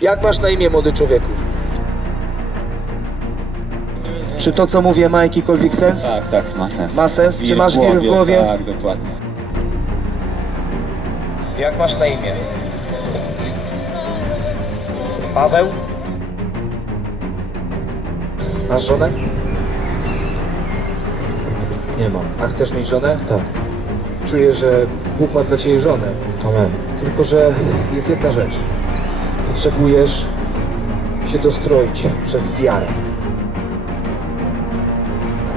Jak masz na imię, młody człowieku? Czy to, co mówię, ma jakikolwiek sens? Tak, tak, ma sens. Ma sens? Czy masz wir w głowie? Tak, dokładnie. Jak masz na imię? Paweł? Masz żonę? Nie mam. A chcesz mieć żonę? Tak. Czuję, że Bóg ma dla Ciebie żonę. Amen. Tylko, że jest jedna rzecz. Potrzebujesz się dostroić przez wiarę.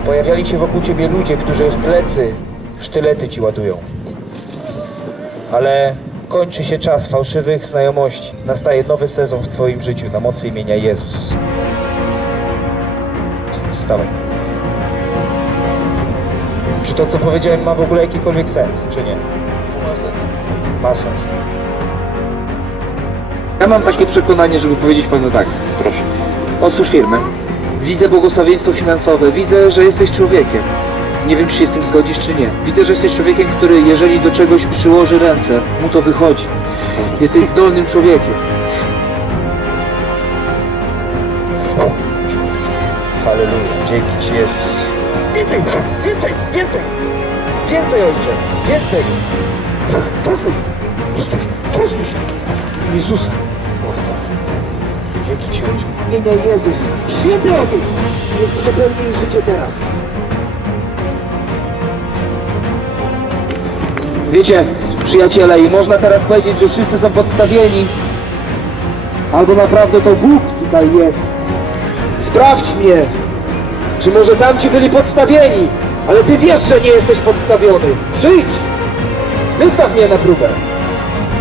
Pojawiali się wokół Ciebie ludzie, którzy w plecy sztylety Ci ładują. Ale kończy się czas fałszywych znajomości. Nastaje nowy sezon w Twoim życiu na mocy imienia Jezus. Wstawaj. Czy to, co powiedziałem, ma w ogóle jakikolwiek sens, czy nie? Ma sens. Ja mam takie przekonanie, żeby powiedzieć panu tak. Proszę. Otwórz firmę. Widzę błogosławieństwo finansowe. Widzę, że jesteś człowiekiem. Nie wiem, czy się z tym zgodzisz, czy nie. Widzę, że jesteś człowiekiem, który jeżeli do czegoś przyłoży ręce, mu to wychodzi. Jesteś zdolnym człowiekiem. Halleluja. Dzięki Ci, Jezus. Więcej, więcej, więcej! Więcej, Ojcze! Więcej! Posłuchaj! Posłuchaj! Jezusa! Dzięki Ci, Ojcze. Imienia Jezus. Święty ogień. Niech przepełni jej życie teraz. Wiecie, przyjaciele, i można teraz powiedzieć, że wszyscy są podstawieni. Albo naprawdę to Bóg tutaj jest. Sprawdź mnie. Czy może tamci byli podstawieni, ale ty wiesz, że nie jesteś podstawiony. Przyjdź. Wystaw mnie na próbę.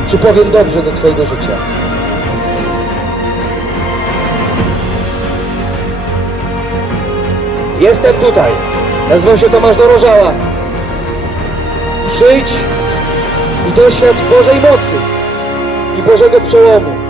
Czy powiem dobrze do twojego życia? Jestem tutaj. Nazywam się Tomasz Dorożała. Przyjdź i doświadcz Bożej mocy i Bożego przełomu.